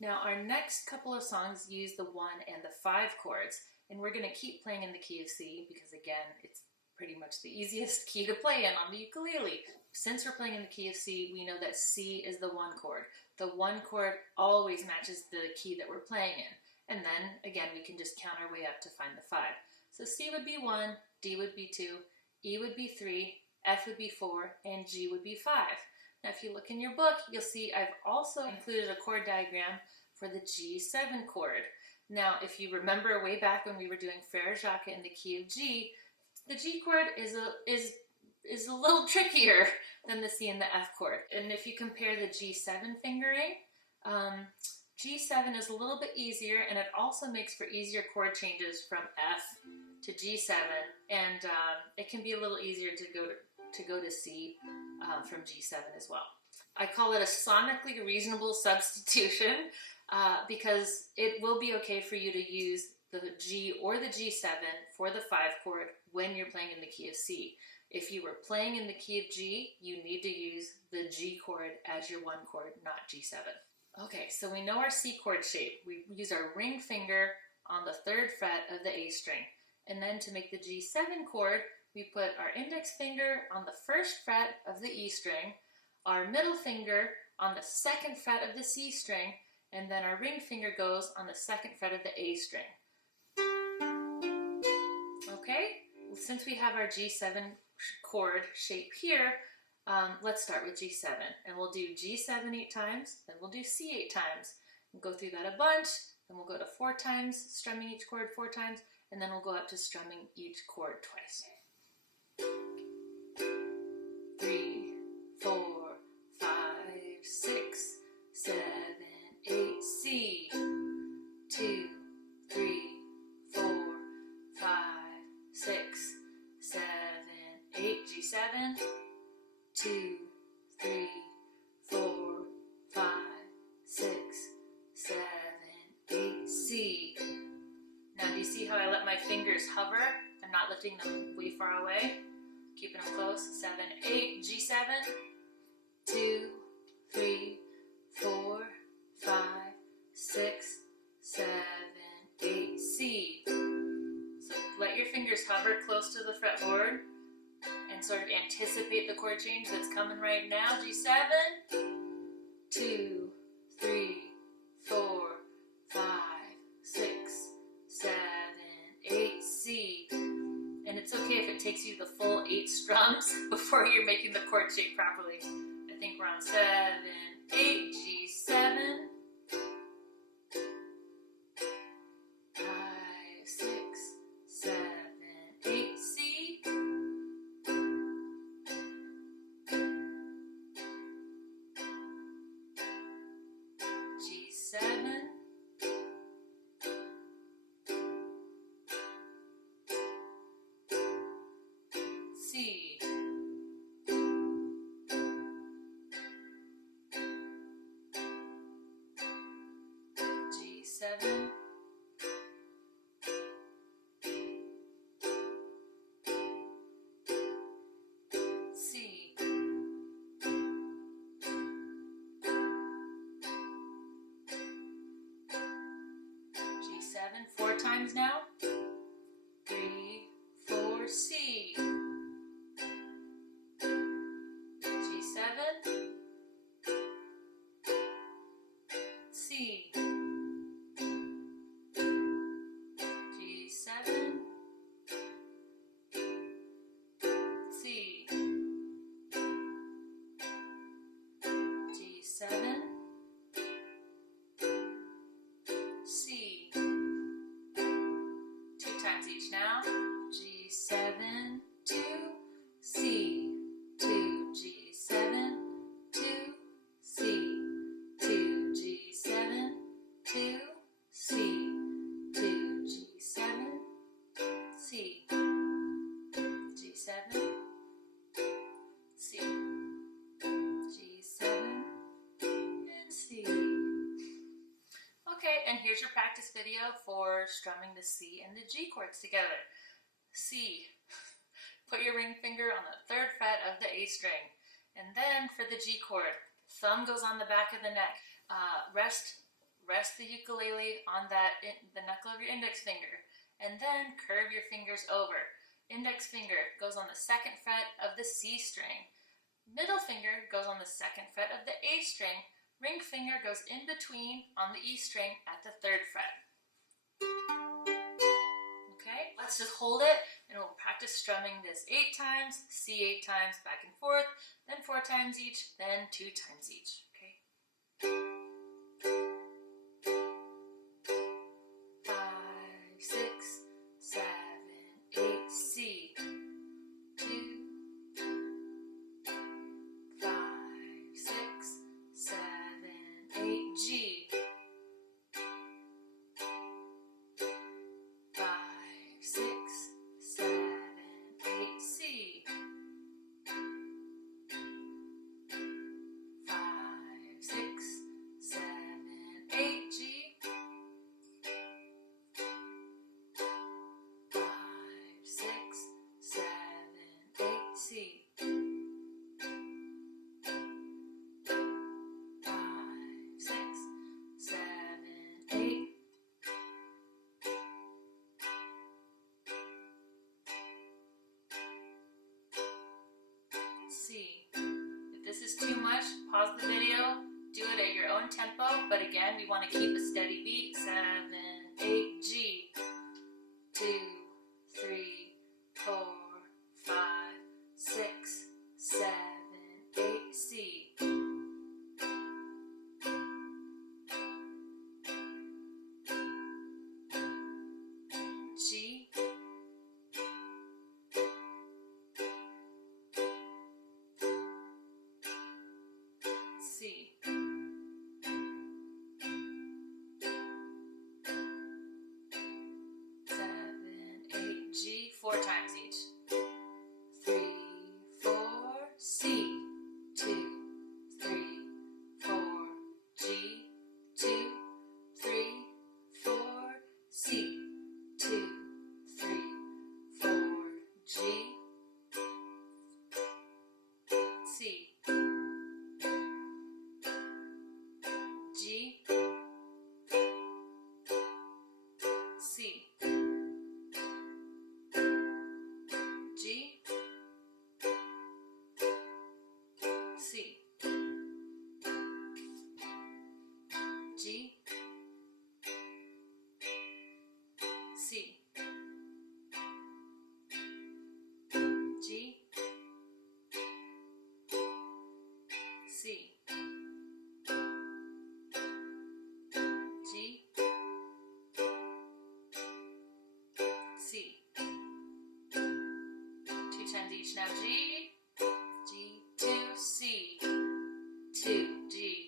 Now our next couple of songs use the 1 and the 5 chords, and we're going to keep playing in the key of C because again, it's pretty much the easiest key to play in on the ukulele. Since we're playing in the key of C, we know that C is the 1 chord. The 1 chord always matches the key that we're playing in. And then again, we can just count our way up to find the 5. So C would be 1, D would be 2, E would be 3, F would be 4, and G would be 5. Now if you look in your book, you'll see I've also included a chord diagram for the G7 chord. Now if you remember way back when we were doing Frere Jacques in the key of G, the G chord is a little trickier than the C and the F chord. And if you compare the G7 fingering, G7 is a little bit easier, and it also makes for easier chord changes from F to G7, and it can be a little easier to go to C from G7 as well. I call it a sonically reasonable substitution because it will be okay for you to use the G or the G7 for the 5 chord when you're playing in the key of C. If you were playing in the key of G, you need to use the G chord as your 1 chord, not G7. Okay, so we know our C chord shape. We use our ring finger on the 3rd fret of the A string. And then to make the G7 chord, we put our index finger on the 1st fret of the E string, our middle finger on the 2nd fret of the C string, and then our ring finger goes on the 2nd fret of the A string. Okay, well, since we have our G7 chord shape here, let's start with G7, and we'll do G7 8 times, then we'll do C 8 times, and go through that a bunch, then we'll go to 4 times, strumming each chord 4 times, and then we'll go up to strumming each chord twice. 3, 4, 5, 6, 7, 8, C, 2, 3, 4, 5, 6, 7, 8, G7, 2, 3, 4, 5, 6, 7, 8, C. Now do you see how I let my fingers hover? I'm not lifting them way far away. Keeping them close. 7, 8, G7, 2, 3, 4, 5, 6, 7, 8, C. So let your fingers hover close to the fretboard and sort of anticipate the chord change that's coming right now. G7, 2, 3, 4, 5, 6, 7, 8, C. And it's okay if it takes you the full 8 strums before you're making the chord shape properly. I think we're on 7, 8, G7, 5, 6, 7, 8, C. G7, C, G7, C, G7, 4 times now. 3, 4, C. G7, C, G7, C, G7, C. 2 times each now. G7, 2, C, 2, G7, 2, C, 2, G7, 2, C, 2, G7, C, G7, C, G7, and C. Okay, and here's your practice video for strumming the C and the G chords together. C. Put your ring finger on the 3rd fret of the A string. And then for the G chord, thumb goes on the back of the neck. Rest rest the ukulele on the knuckle of your index finger, and then curve your fingers over. Index finger goes on the 2nd fret of the C string. Middle finger goes on the 2nd fret of the A string. Ring finger goes in between on the E string at the 3rd fret. Okay, let's just hold it and we'll practice strumming this 8 times, C 8 times, back and forth, then 4 times each, then 2 times each. Okay. 5, 6, 7, 8, C. 2, 5, 6, 7, 8, G. 5, 6, 7, 8, C. 5, 6, 7, 8, G. 5, 6, 7, 8, C. 5, 6, 7, 8. C. If this is too much, pause the video, do it at your own tempo, but again, we want to keep a steady beat. 7, 8, G. 2, 3, 4, 5, 6, 7, 8, C. G. C. 7, 8, G, 4 times each. 3, 4, C. 2, 3, 4, G. 2, 3, 4, C. 2, 3, 4, G. C. G. C. G. C. G. C. G. C. G. C. 2 times each now. G. G. 2, C. 2, G.